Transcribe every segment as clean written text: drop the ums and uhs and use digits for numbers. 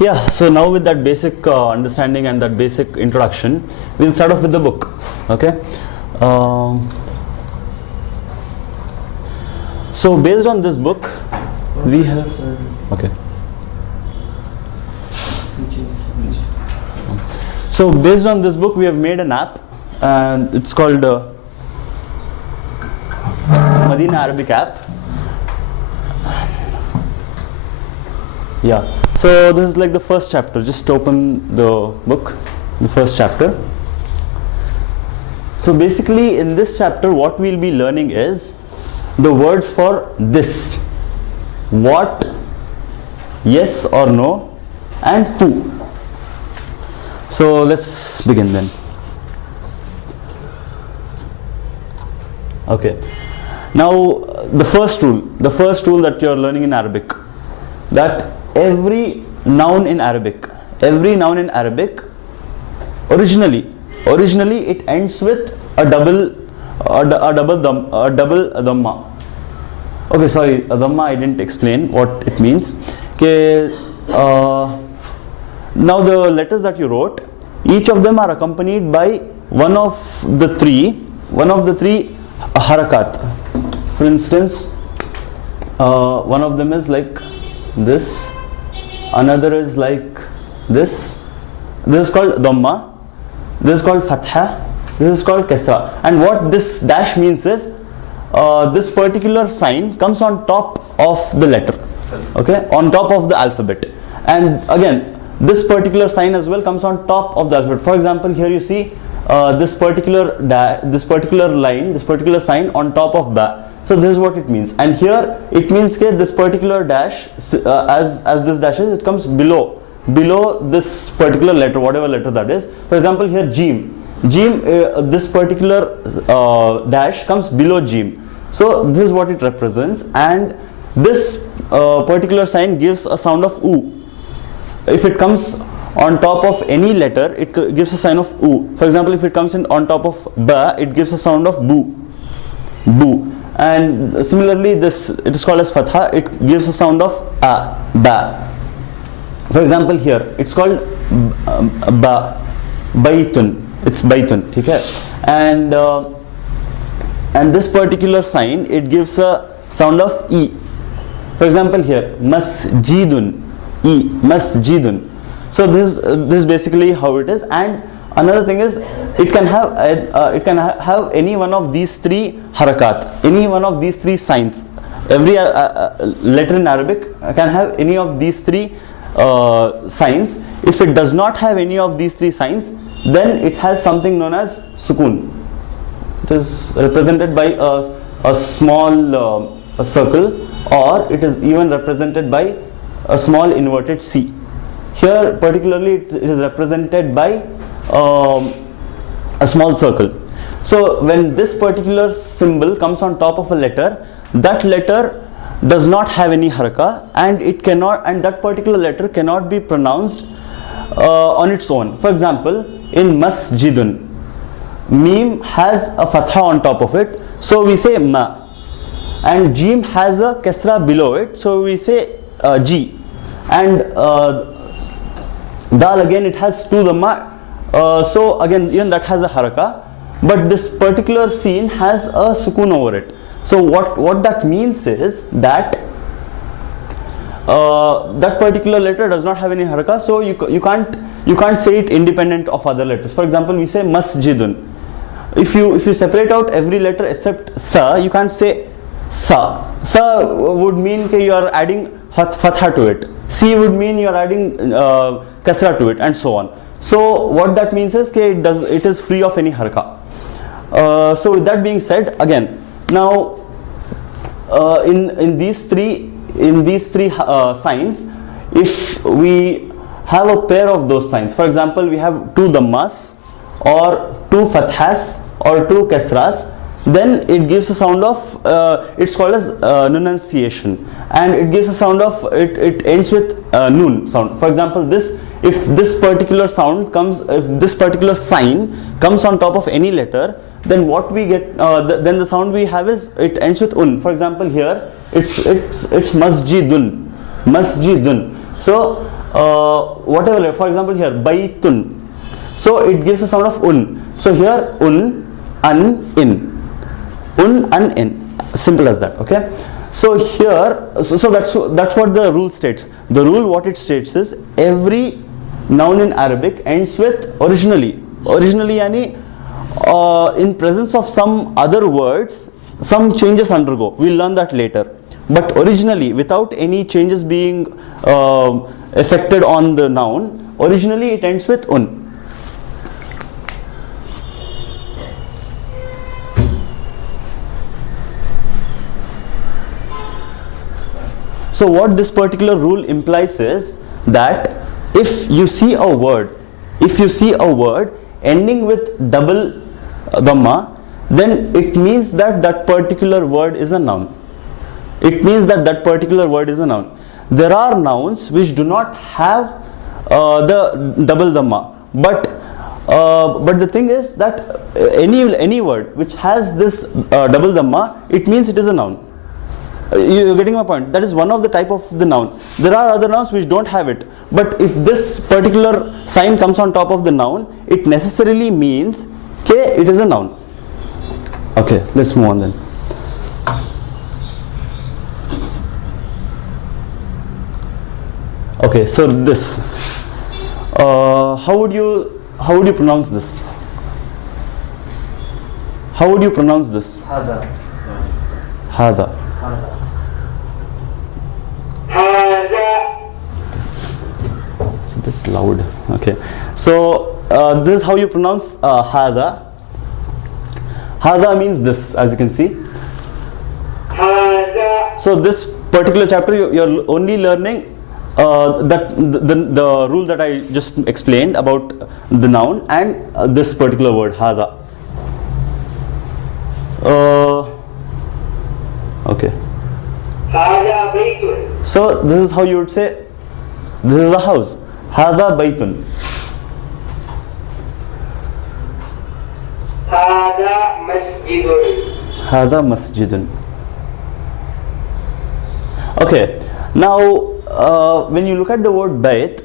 Yeah, so now with that basic understanding and that basic introduction, we'll start off with the book. Okay. So based on this book, we have. Okay. So based on this book, we have made an app, and it's called Medina Arabic app. Yeah. So this is like the first chapter. Just open the book, the first chapter. So basically in this chapter what we'll be learning is the words for this, what, yes or no, and who. So let's begin then. Okay. Now the first rule that you're learning in Arabic, that every noun in Arabic, originally it ends with a double dhamma. Okay, sorry, a dhamma I didn't explain what it means. Okay, now the letters that you wrote, each of them are accompanied by one of the three harakat. For instance, one of them is like this, another is like this is called dhamma, this is called fatha, this is called kasra. And what this dash means is this particular sign comes on top of the letter, okay, on top of the alphabet. And again this particular sign as well comes on top of the alphabet. For example, here you see this particular line, this particular sign on top of ba. So this is what it means. And here it means that this particular dash, as this dash is, it comes below this particular letter, whatever letter that is. For example, here Jim, this particular dash comes below Jim. So this is what it represents, and this particular sign gives a sound of oo. If it comes on top of any letter, it gives a sign of oo. For example, if it comes on top of ba, it gives a sound of boo. And similarly, it is called as fatha, it gives a sound of a, ba. For example, here it's called ba, baitun, it's baitun, okay? And this particular sign, it gives a sound of e. For example, here masjidun, e, masjidun. So this is basically how it is. And another thing is, it can have any one of these three harakat, any one of these three signs. Every letter in Arabic can have any of these three signs. If it does not have any of these three signs, then it has something known as sukun. It is represented by a small circle, or it is even represented by a small inverted C. Here particularly it is represented by a small circle. So when this particular symbol comes on top of a letter, that letter does not have any haraka, and that particular letter cannot be pronounced on its own. For example, in masjidun, mim has a fatha on top of it, so we say ma, and jim has a kasra below it, so we say ji, and dal, again it has two dhamma, so again even that has a haraka, but this particular scene has a sukun over it. So what that means is that that particular letter does not have any haraka, so you can't say it independent of other letters. For example, we say masjidun. If you separate out every letter except sa, you can't say sa. Sa would mean that you are adding fatha to it. Si would mean you are adding kasra to it, and so on. So what that means is that it is free of any haraka. So with that being said, again, now in these three signs, if we have a pair of those signs, for example, we have two dhammas or two fathas or two kasras, then it gives a sound of it's called as nunciation, and it gives a sound of it ends with nun sound. For example, if this particular sign comes on top of any letter, then what we get, then the sound we have is it ends with un. For example, here it's masjidun. So whatever. For example, here baytun, so it gives a sound of un. So here an, in, simple as that. Okay. So here, so that's what the rule states. The rule, what it states is, every noun in Arabic ends with originally yani in presence of some other words, some changes undergo. We'll learn that later. But originally, without any changes being affected on the noun, originally it ends with un. So what this particular rule implies is that if you see a word ending with double dhamma, then it means that that particular word is a noun. It means that that particular word is a noun. There are nouns which do not have the double dhamma, but the thing is that any word which has this double dhamma, it means it is a noun. You're getting my point? That is one of the type of the noun. There are other nouns which don't have it, but if this particular sign comes on top of the noun, it necessarily means it is a noun. Okay, let's move on then. Okay, so this, how would you pronounce this? How would you pronounce this? Haza. Hada. It's a bit loud. Okay, so this is how you pronounce hada. Hada means this, as you can see. So this particular chapter, you're only learning that the rule that I just explained about the noun and this particular word hada. Okay. So this is how you would say, this is a house. Hada baytun. Hada masjidun. Hada masjidun. Okay. Now, when you look at the word bayt,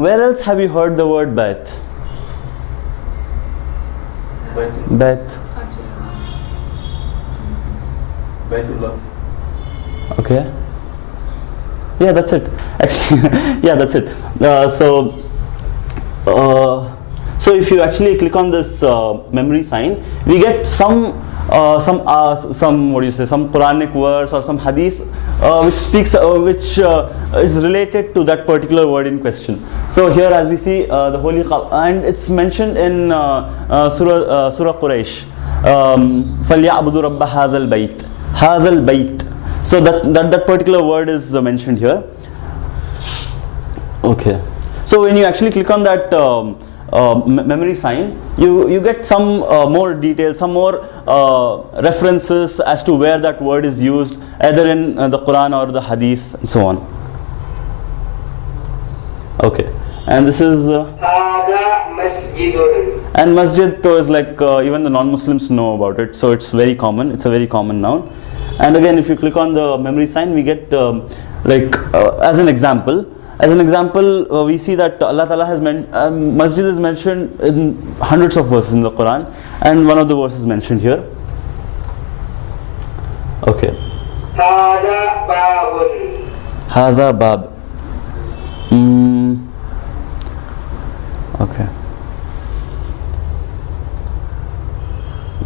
where else have you heard the word bayt? Bayt. Baytullah. Okay. Yeah, that's it. Actually, yeah, that's it. So if you actually click on this memory sign, we get some what do you say? Some Quranic verse or some hadith which speaks, which is related to that particular word in question. So here, as we see, the holy and it's mentioned in Surah Quraysh. فَلْيَعْبُدُوا رَبَّ هَذَا الْبَيْتِ. هَذَا الْبَيْتِ. So that particular word is mentioned here. Okay. So when you actually click on that memory sign, you get some more details, some more references as to where that word is used, either in the Quran or the Hadith, and so on. Okay, and this is and masjid though is like even the non-Muslims know about it, so it's very common. It's a very common noun. And again, if you click on the memory sign, we get as an example. We see that Allah Ta'ala has masjid is mentioned in hundreds of verses in the Quran, and one of the verses mentioned here. Okay. Hada babun. Hada bab. Okay.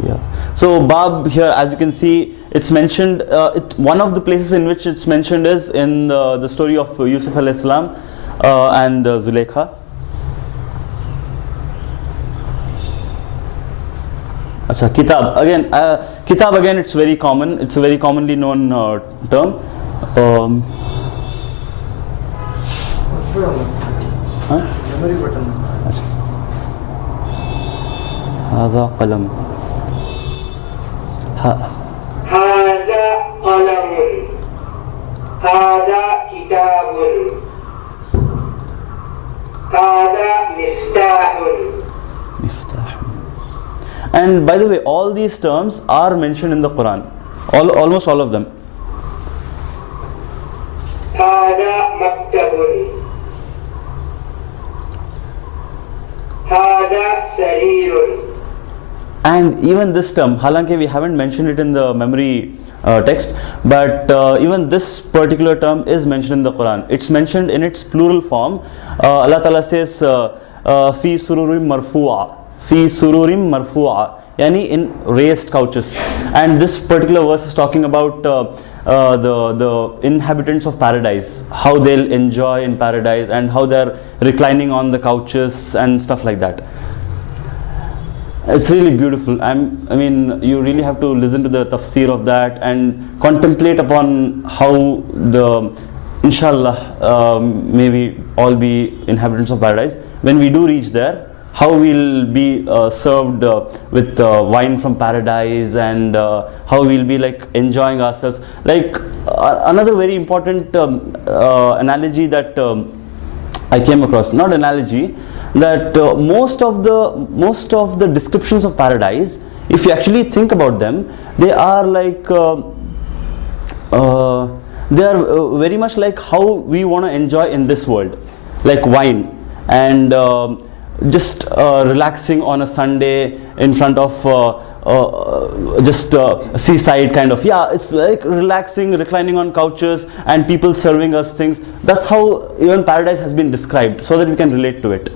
Yeah. So bab here, as you can see, it's mentioned. One of the places in which it's mentioned is in the story of Yusuf alayhi salam and Zulaikha. Acha, kitab again. Kitab again. It's very common. It's a very commonly known term. Memory button. هذا قلم. هذا قلم. هذا كتاب. هذا مفتاح. And by the way, all these terms are mentioned in the Quran. Almost all of them. هذا هذا سرير. And even this term, halanki we haven't mentioned it in the memory text, but even this particular term is mentioned in the Quran. It's mentioned in its plural form. Allah Ta'ala says, fi sururim marfu'a, fi sururim marfu'a, yani in raised couches. And this particular verse is talking about the inhabitants of paradise, how they'll enjoy in paradise and how they're reclining on the couches and stuff like that. It's really beautiful. I mean, you really have to listen to the tafsir of that and contemplate upon how the, inshallah, maybe all be inhabitants of paradise. When we do reach there, how we'll be served with wine from paradise, and how we'll be like enjoying ourselves. Like another very important analogy that I came across, not analogy, that most of the descriptions of paradise, if you actually think about them, they are like they are very much like how we want to enjoy in this world, like wine and just relaxing on a Sunday in front of just seaside kind of, yeah, it's like relaxing, reclining on couches and people serving us things. That's how even paradise has been described, so that we can relate to it.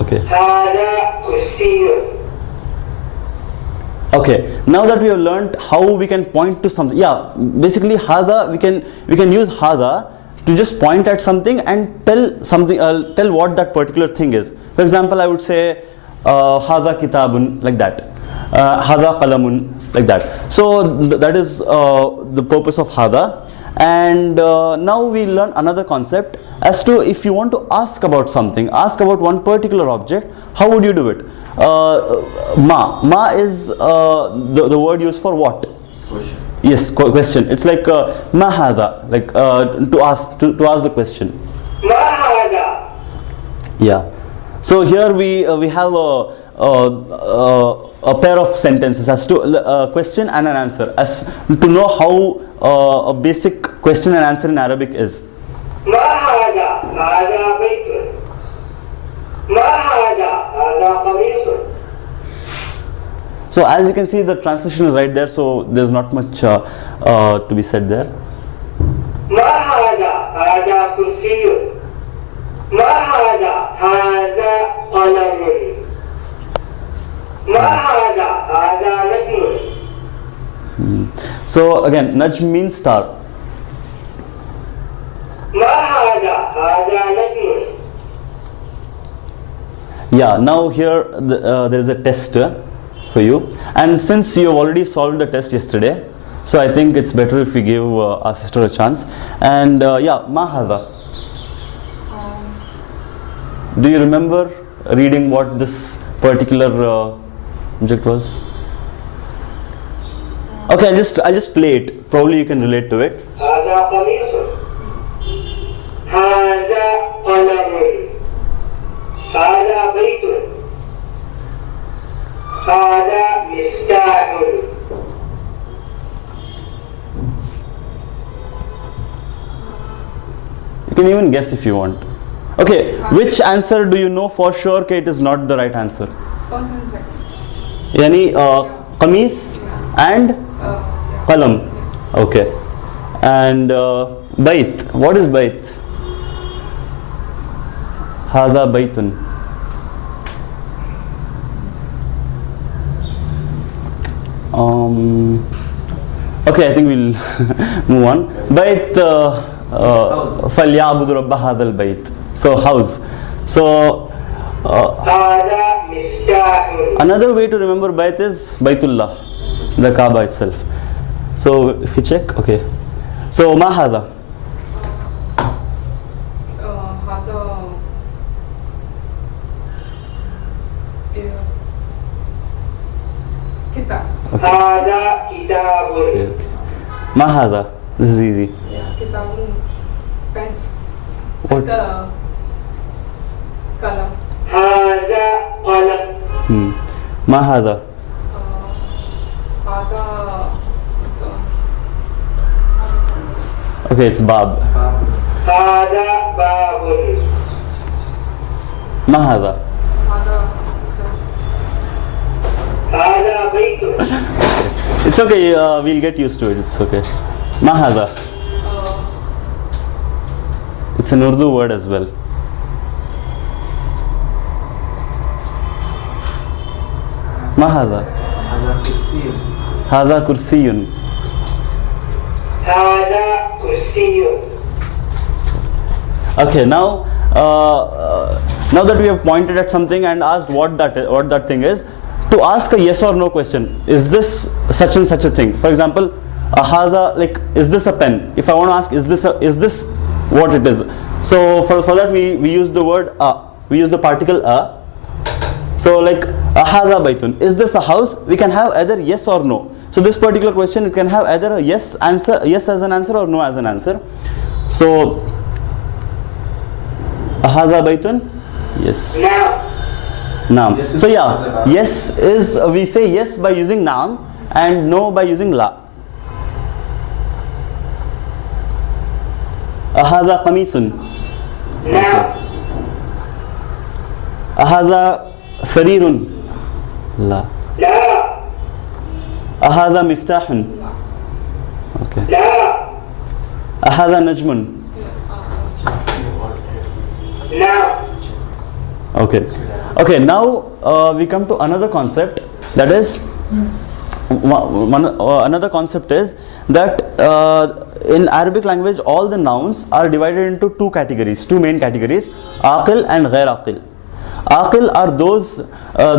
Okay. Okay, now that we have learned how we can point to something, yeah, basically hada, we can use hada to just point at something and tell something, tell what that particular thing is. For example, I would say hada kitabun, like that, hada qalamun, like that. So that is the purpose of hada. And now we learn another concept as to if you want to ask about something, ask about one particular object, how would you do it? Ma is the word used for what? Question. Yes, question. It's like ma hada, like to ask the question. Ma hada. Yeah. So here we have a pair of sentences as to a question and an answer, as to know how a basic question and answer in Arabic is. ما هذا؟ هذا بيت. ما هذا؟ هذا قميص. So as you can see, the translation is right there, so there's not much to be said there. ما هذا؟ هذا كرسي. ما هذا؟ هذا قلم. ما هذا؟ هذا نجم. So again, najm means star. ما هذا؟ هذا نجم. Yeah, now here there is a test for you, and since you have already solved the test yesterday, so I think it's better if we give our sister a chance. And yeah, ma hadha. Do you remember reading what this particular object was? Okay, I'll just play it. Probably you can relate to it. هذا قميص. هذا قلم. هذا بيت. هذا مفتاح. You can even guess if you want. Okay, which answer do you know for sure that it is not the right answer? First and second. Yani qamis and qalam. Okay. And bait. What is bait? Hada baitun. Okay, I think we'll move on. Bait. فَلْيَعْبُدُ رَبَّ هَذَا الْبَيْتِ. So house. So هذا مفتاح. another way to remember Bayt is Baytullah, the Kaaba itself. So if you check, okay. So ma hada? هذا كتاب. هذا كتاب. Okay, okay. Ma hada? This is easy. كتاب pen. What? قلم. هذا قلم. Ma hada? هذا Okay, it's bab. هذا باب. ما هذا. هذا بيت. It's okay, we'll get used to it, it's okay. ما هذا. It's an Urdu word as well. ما هذا. هذا كرسي. هذا كرسي. Okay, now that we have pointed at something and asked what that thing is, to ask a yes or no question, is this such and such a thing? For example, hada, like, is this a pen? If I want to ask, is this what it is? So for that we use the word we use the particle a. So like hada baytun, is this a house? We can have either yes or no. So this particular question, you can have either a yes as an answer or no as an answer. So hada baytun, yes. نعم. Naam. Yes is So yeah, as a yes is, we say yes by using naam and no by using la. Ahadha qamisun. نعم. Ahadha sarirun. La. لا. Ahadha miftahun. Okay. لا. Ahadha najmun. نعم. Okay. Okay, now we come to another concept, that is another concept is that in Arabic language all the nouns are divided into two main categories, aqil and ghair aqil. Aqil are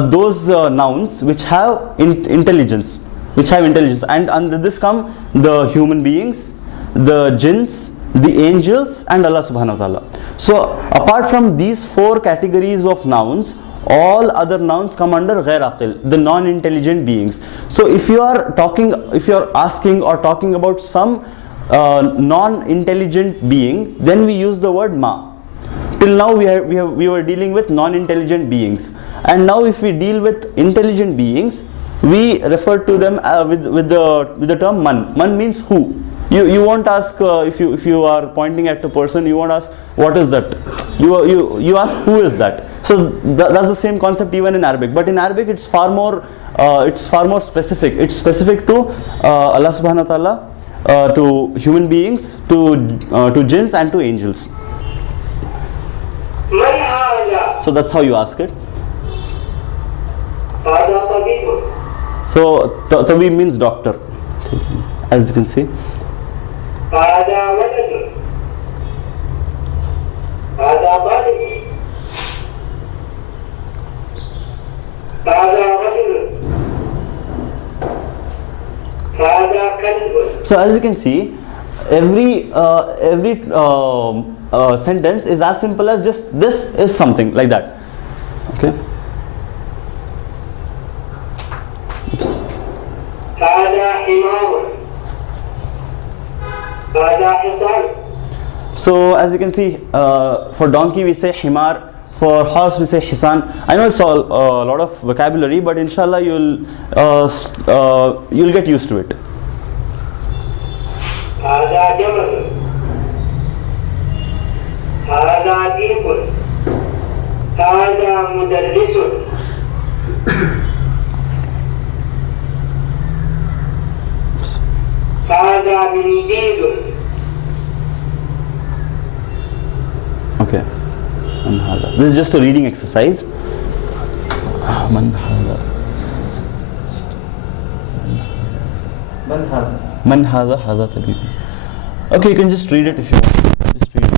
those nouns which have intelligence, and under this come the human beings, the jinns, the angels and Allah subhanahu wa ta'ala. So apart from these four categories of nouns, all other nouns come under ghair aqil, the non-intelligent beings. So if you are asking or talking about some non-intelligent being, then we use the word ma. Till now we were dealing with non-intelligent beings, and now if we deal with intelligent beings, we refer to them with the term man. Man means who. You won't ask if you are pointing at a person, you won't ask what is that. You ask who is that. So that's the same concept even in Arabic. But in Arabic it's far more specific. It's specific to Allah subhanahu wa ta'ala, to human beings, to jinns and to angels. من هذا؟ So that's how you ask it. هذا طبيب. So tabib means doctor, as you can see. هذا ولد. هذا طالب. هذا رجل. هذا كلب. So as you can see, every sentence is as simple as just this is something like that. Okay. Oops. هذا حمار. هذا حصان. So as you can see, for donkey we say himar, for horse we say hisan. I know it's all a lot of vocabulary, but inshallah you'll get used to it. هذا جمل. هذا ديك. هذا مدرس. هذا منديل. Okay. Man hadha. This is just a reading exercise. Man hadha. من هذا؟ Man hadha hadha tabib. Okay, you can just read it if you want. Just read it.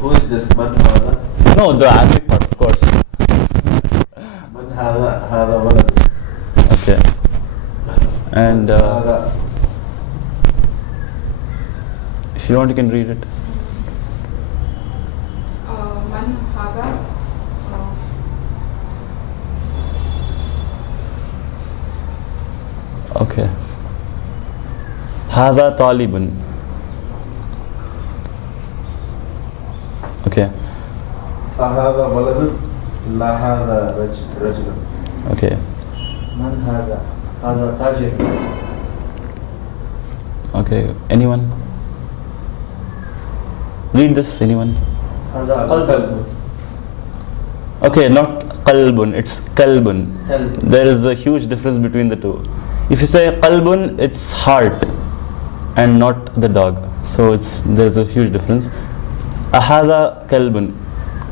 Who is this? من هذا؟ No, the Arabic part, of course. من هذا؟ هذا ولد. Okay. And هذا if you want, you can read it. من هذا Okay. هذا طالب. Okay. هذا ولد. لا هذا رجل. Okay. من هذا؟ هذا تاجر. Okay, anyone? Read this, anyone? هذا قلب. Okay, not qalbun, it's kalbun. Kalb. There is a huge difference between the two. If you say qalbun, it's heart and not the dog. So there's a huge difference. Ahada kalbun.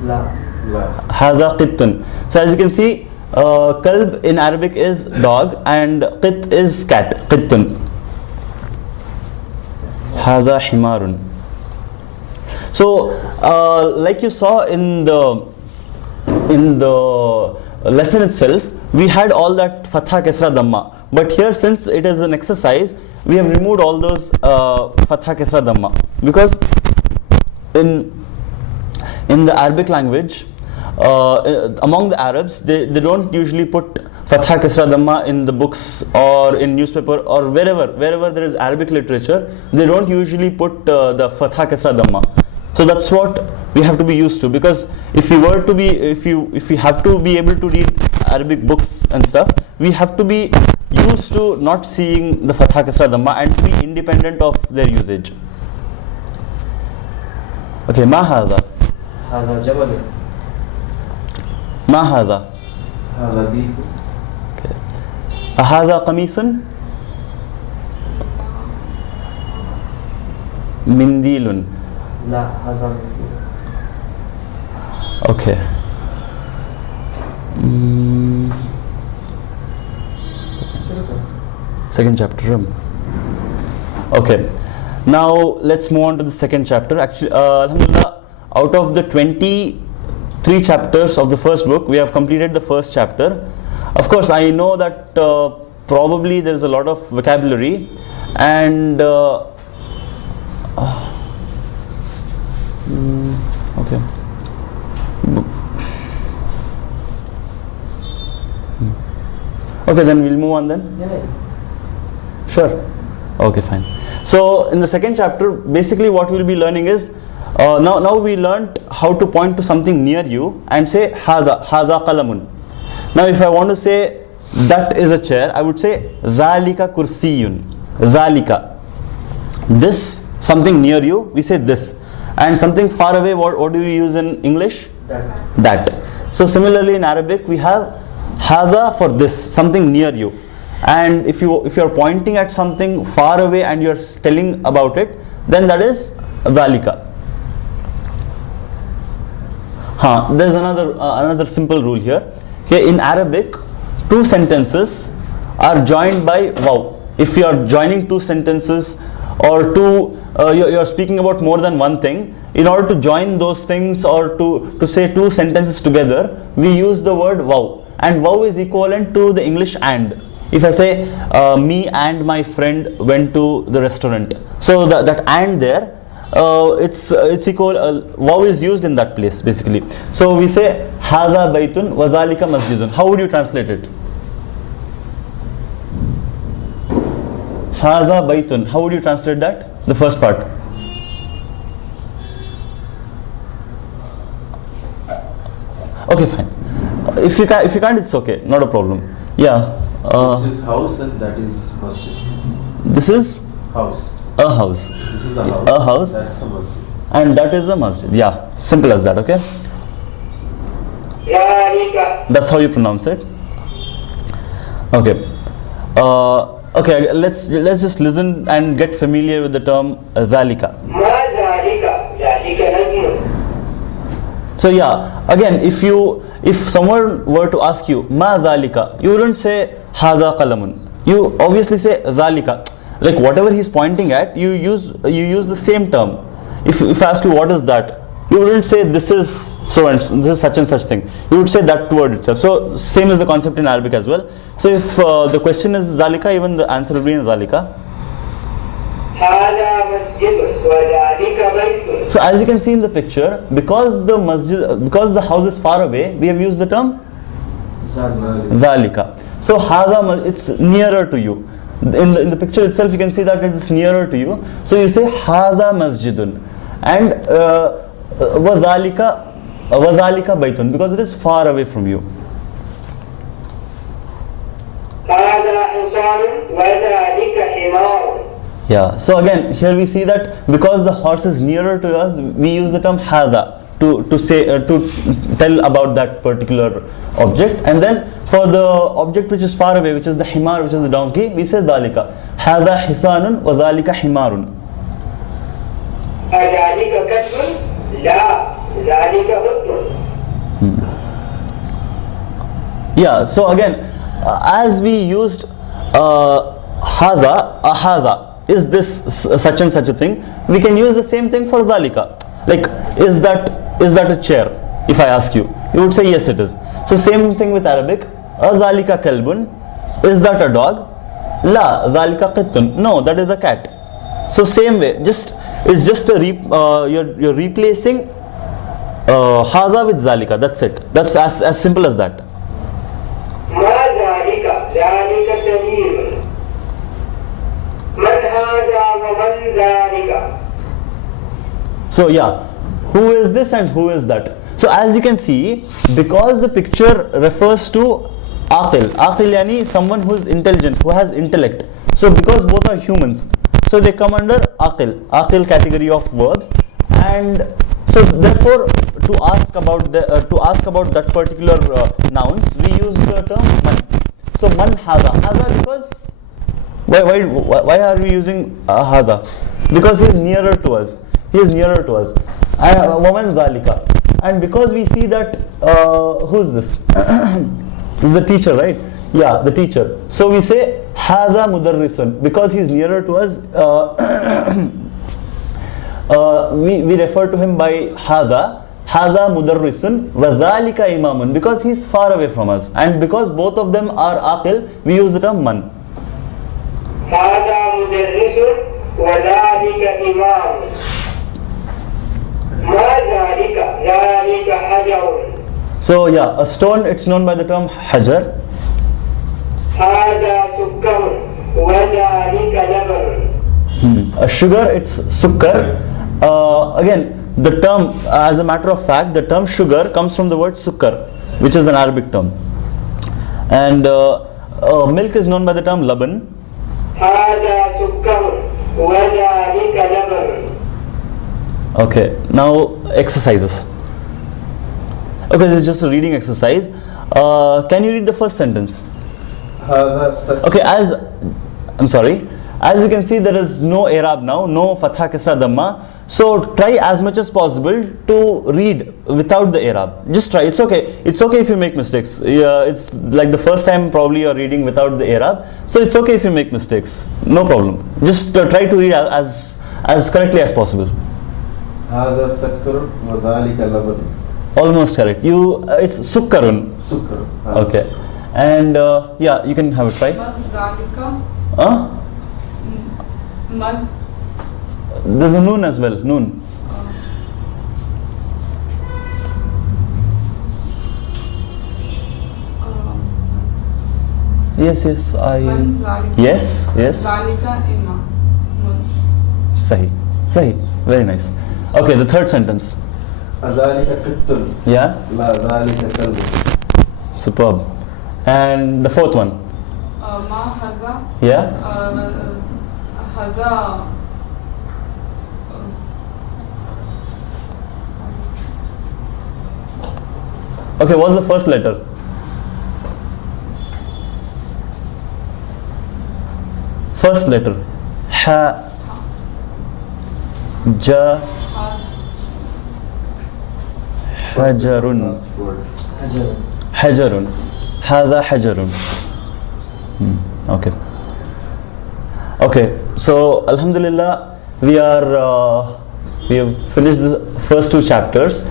لا. لا. Hada qittun. So as you can see, kalb in Arabic is dog and qit is cat. Qittun. Hada himarun. So like you saw in the lesson itself, we had all that fatha kasra dhamma, but here, since it is an exercise, we have removed all those fatha kasra dhamma, because in the Arabic language, among the Arabs, they don't usually put fatha kasra dhamma in the books or in newspaper or wherever there is Arabic literature. They don't usually put the fatha kasra dhamma. So that's what we have to be used to, because if we have to be able to read Arabic books and stuff, we have to be used to not seeing the fatha kasra dhamma and to be independent of their usage. Okay, ma hadha? هذا جبل. Ma hadha? هذا ديك. Okay. Ahadha qamisun? Mindilun. لا هذا منديل. Okay. Second chapter. Okay. Now let's move on to the second chapter. Actually, alhamdulillah, out of the 23 chapters of the first book, we have completed the first chapter. Of course, I know that probably there is a lot of vocabulary, and okay. Okay, then we'll move on then. Yeah. Sure. Okay, fine. So in the second chapter, basically what we'll be learning is, now we learned how to point to something near you and say hada qalamun. Now if I want to say that is a chair, I would say zalika kursiyun. Zalika. This, something near you, we say this. And something far away, what do we use in English? That. So similarly in Arabic, we have hada for this, something near you. And if you're pointing at something far away and you're telling about it, then that is dhalika. There's another simple rule here. Okay, in Arabic, two sentences are joined by waw. If you are joining two sentences or you're speaking about more than one thing, in order to join those things or to say two sentences together, we use the word waw. And waw is equivalent to the English and. If I say me and my friend went to the restaurant, so that and there, it's equal. Waw is used in that place basically. So we say hadha baytun wa dhalika masjidun. How would you translate it? Hadha baytun. How would you translate that? The first part. Okay, fine. If you can't, it's okay. Not a problem. Yeah. This is house and that is masjid. This is House. a house. This is a house. A house. That's a masjid. And that is a masjid. Yeah, simple as that. Okay. ذلك That's how you pronounce it. Okay. Okay. Let's just listen and get familiar with the term dhalika. ما ذلك ذلك نجم So yeah, again, if someone were to ask you ma dhalika, you wouldn't say hada qalamun. You obviously say dhalika. Like whatever he's pointing at, you use the same term. If I ask you what is that, you wouldn't say this is so and this is such and such thing. You would say that word itself. So same is the concept in Arabic as well. So if the question is zalika, even the answer will be in zalika. هذا مسجد وذلك بيت. So as you can see in the picture, because the house is far away, we have used the term dhalika. So hada, it's nearer to you. In the picture itself, you can see that it is nearer to you. So you say hada masjidun, and wadhalika baytun, because it is far away from you. هذا حصان وذلك حمار. Yeah, so again here we see that because the horse is nearer to us, we use the term hada to say to tell about that particular object, and then for the object which is far away, which is the himar, which is the donkey, we say dalika. Hada hisanun wa dalika himarun. أذلك كلب؟ لا ذلك قط. Yeah, so again, as we used hada, ahada, is this such and such a thing, we can use the same thing for dalika. Like, is that a chair? If I ask you, you would say yes, it is. So same thing with Arabic. Azalika kalbun, is that a dog? La zalika qittun, no, that is a cat. So same way, it's just a you're replacing haza with zalika. That's it. That's as simple as that. ما ذلك؟ ذلك سليم. من هذا ومن ذلك؟ So yeah, who is this and who is that? So as you can see, because the picture refers to aqil yani someone who is intelligent, who has intellect. So because both are humans, so they come under aqil category of verbs, and so therefore to ask about that particular nouns, we use the term man. So man hada because why are we using hada? Because he is nearer to us. Woman zalika, and because we see that who's this? This is the teacher, right? Yeah, the teacher. So we say hada mudarrisun because he is nearer to us. We refer to him by hada mudarrisun wa dhalika imamun because he is far away from us, and because both of them are aqil, we use the term man. هذا مدرس وذلك إمام. ما ذلك؟ ذلك حجر. So yeah, a stone, it's known by the term hajar. هذا سكر وذلك لبن. A sugar, it's sukkar. Again, the term, as a matter of fact, the term sugar comes from the word sukkar, which is an Arabic term. And milk is known by the term laban. هذا سكر وذلك لبن. Okay, now exercises. Okay, this is just a reading exercise. Can you read the first sentence? Okay, I'm sorry. As you can see, there is no i'rab now, no fatha kasra dhamma. So try as much as possible to read without the i'rab. Just try. It's okay. It's okay if you make mistakes. It's like the first time probably you're reading without the i'rab. So it's okay if you make mistakes. No problem. Just try to read as correctly as possible. هذا سكر وذلك لبن. Almost correct. It's sukkarun. سكر. Okay. And yeah, you can have a try. Maz zalika. Maz. There's a noon as well. Noon. Yes. Man zalika. Yes. Zalika imam. Sahi. Very nice. Okay, the third sentence. أذلك قط. Yeah. لا ذلك كلب. Superb. And the fourth one. Ma haza. Yeah. Haza. Okay, what's the first letter? First letter. Ha. Ja. Hajarun. Last word. Hajarun. Hadha hajarun. Okay. So alhamdulillah, we have finished the first two chapters.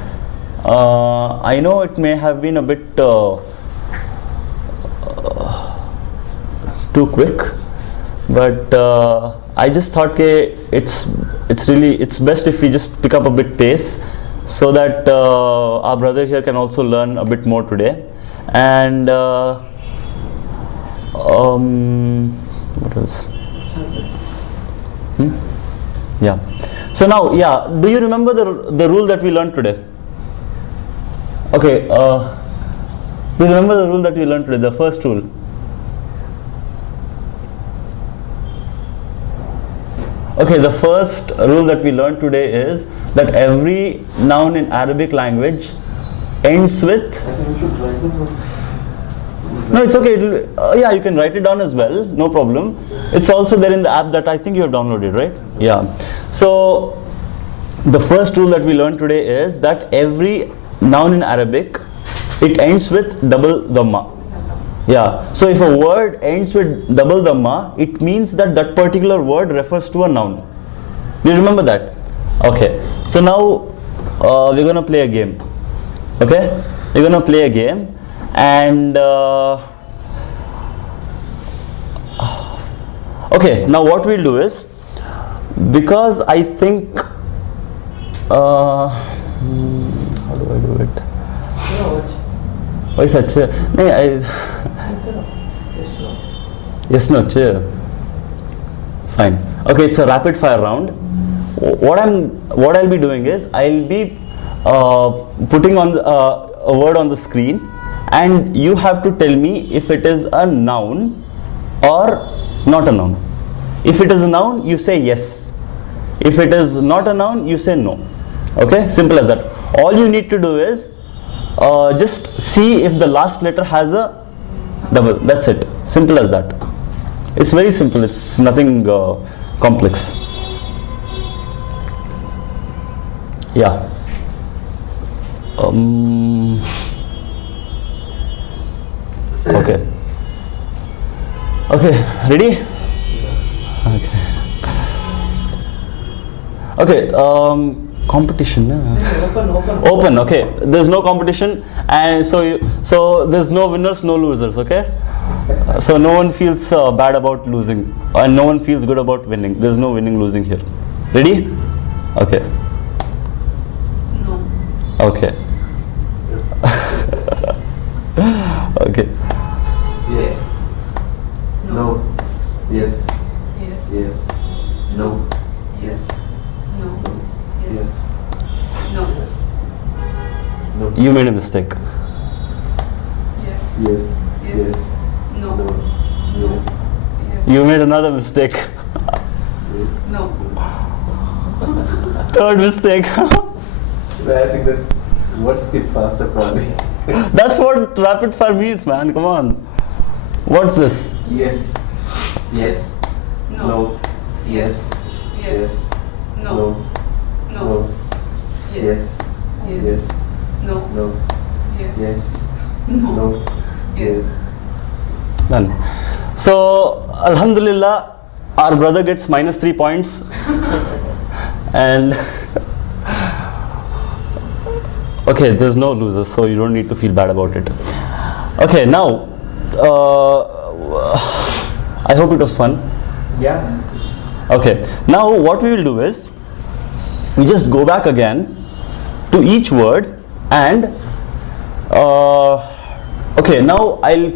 I know it may have been a bit too quick, but I just thought it's best if we just pick up a bit pace, so that our brother here can also learn a bit more today. And what else? Yeah. So now, yeah, do you remember the rule that we learned today? Okay, do you remember the rule that we learned today, the first rule? Okay, the first rule that we learned today is that every noun in Arabic language ends with. I think we should write them. No, it's okay. Yeah, you can write it down as well. No problem. It's also there in the app that I think you have downloaded, right? Yeah. So the first rule that we learned today is that every noun in Arabic, it ends with double dhamma. Yeah. So if a word ends with double dhamma, it means that that particular word refers to a noun. Do you remember that? Okay. So now we're gonna play a game. Okay. We're gonna play a game, and okay. Now what we'll do is, because I think how do I do it? Why such a yes no chill. Fine. Okay, it's a rapid fire round. What I'll be doing is I'll be putting on a word on the screen, and you have to tell me if it is a noun or not a noun. If it is a noun, you say yes. If it is not a noun, you say no. Okay, simple as that. All you need to do is just see if the last letter has a double. That's it. Simple as that. It's very simple. It's nothing complex. Yeah. Okay. Okay. Ready? Okay. Okay. Competition. Open. Okay. There's no competition, and so there's no winners, no losers. Okay. So no one feels bad about losing, and no one feels good about winning. There's no winning, losing here. Ready? Okay. No. Okay. Okay. Yes. No. Yes. Yes. Yes. No. Yes. No. Yes. No. No. You made a mistake. Yes. Yes. Yes. No. No. Yes. Yes. You made another mistake. Yes. No. Third mistake. But I think that what skip faster probably. That's what rapid fire means, man. Come on. What's this? Yes. Yes. No. No. Yes. Yes. No. No. No. Yes. Yes. Yes. No. No. Yes. Yes. No. No. Yes. Done. So, Alhamdulillah, our brother gets -3 points. And okay, there's no losers, so you don't need to feel bad about it. Okay, now I hope it was fun. Yeah. Okay, now what we will do is we just go back again to each word, and okay, now I'll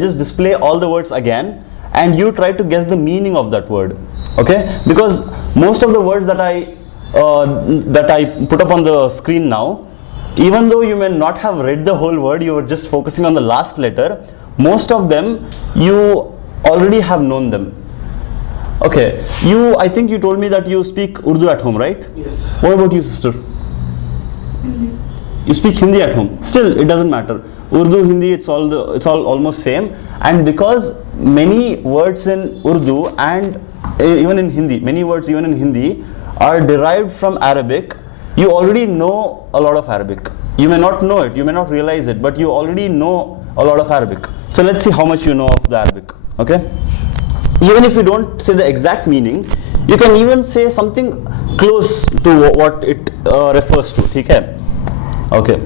just display all the words again, and you try to guess the meaning of that word. Okay, because most of the words that I put up on the screen now, even though you may not have read the whole word, you were just focusing on the last letter, most of them you already have known them. Okay, I think you told me that you speak Urdu at home, right? Yes. What about you, sister? You speak Hindi at home. Still, it doesn't matter. Urdu, Hindi, it's all almost same. And because many words in Urdu and even in Hindi, many words even in Hindi are derived from Arabic, you already know a lot of Arabic. You may not know it, you may not realize it, but you already know a lot of Arabic. So let's see how much you know of the Arabic. Okay? Even if you don't say the exact meaning, you can even say something close to what it refers to. Okay? Okay.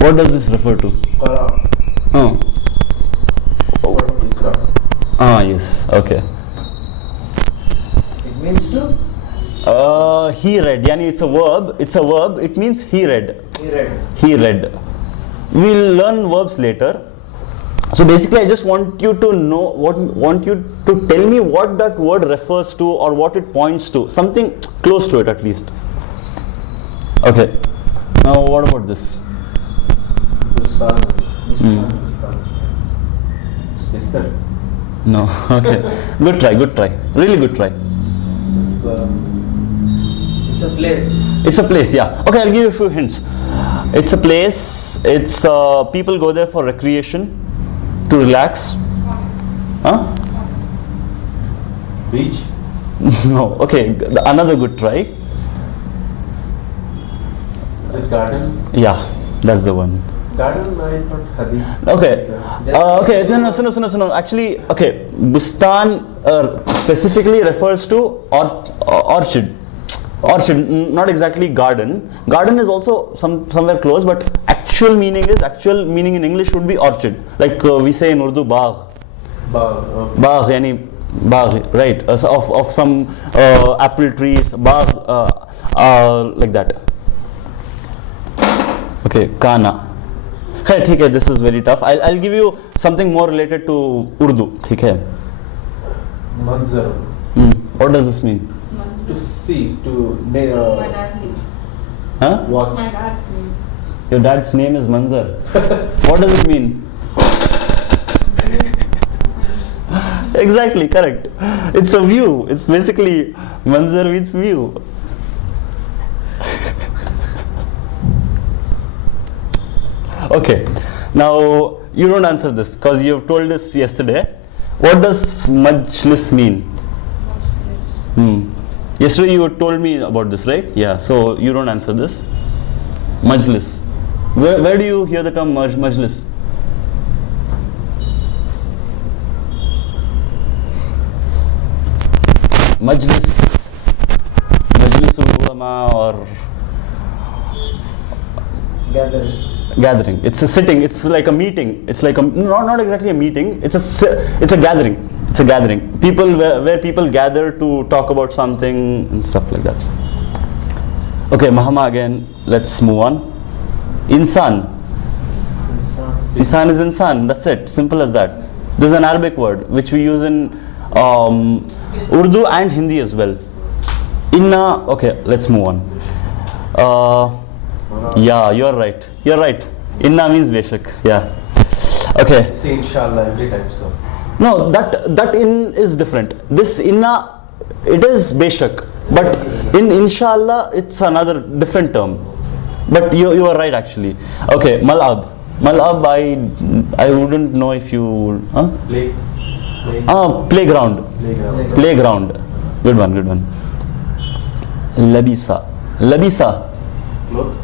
What does this refer to? Qara. Oh. Or ikra. Ah, yes. Okay. It means to? He read. Yani it's a verb. It's a verb. It means he read. He read. He read. We'll learn verbs later. So basically, I just want you to know want you to tell me what that word refers to or what it points to. Something close to it at least. Okay. Now what about this? Bustan. Hmm. Bustan. Mister. No. Okay. Good try. Good try. Really good try. It's the. It's a place. It's a place. Yeah. Okay. I'll give you a few hints. It's a place. It's people go there for recreation, to relax. Huh? Beach. No. Okay. Another good try. Is it garden? Yeah. That's the one. Garden, I thought Hadi. Okay. Okay. No. Actually, okay. Bustan specifically refers to orchard. Orchard, not exactly garden. Garden is also somewhere close, but actual meaning in English would be orchard. Like we say in Urdu, bagh. Bagh. Okay. Bagh, yani bagh, right? Of some apple trees, bagh, like that. Okay, kana. Hey, ठीक है, this is very tough. I'll give you something more related to Urdu. ठीक है. Manzar. What does this mean? To see, to My dad's name. Huh? watch. My dad's name. Your dad's name is Manzar. What does it mean? Exactly, correct. It's a view. It's basically Manzar means view. Okay, now you don't answer this because you have told us yesterday. What does majlis mean? What's this? Yesterday you told me about this, right? Yeah, so you don't answer this. Majlis. Where do you hear the term majlis? Majlisul ulama or gathering. It's a sitting. It's like a meeting. It's like not exactly a meeting. It's a gathering. It's a gathering. People where people gather to talk about something and stuff like that. Okay, Mahama again. Let's move on. Insan. Insan is insan. That's it. Simple as that. This is an Arabic word which we use in Urdu and Hindi as well. Inna. Okay, let's move on. Yeah, you're right. You're right. Inna means beshak. Yeah. Okay. Say inshallah every time, so. No, that in is different. This inna, it is beshak, but in inshallah it's another different term. But you are right actually. Okay, mal'ab. Mal'ab, I wouldn't know if you. Playground. Playground. Good one. Labisa. Labisa. Cloth.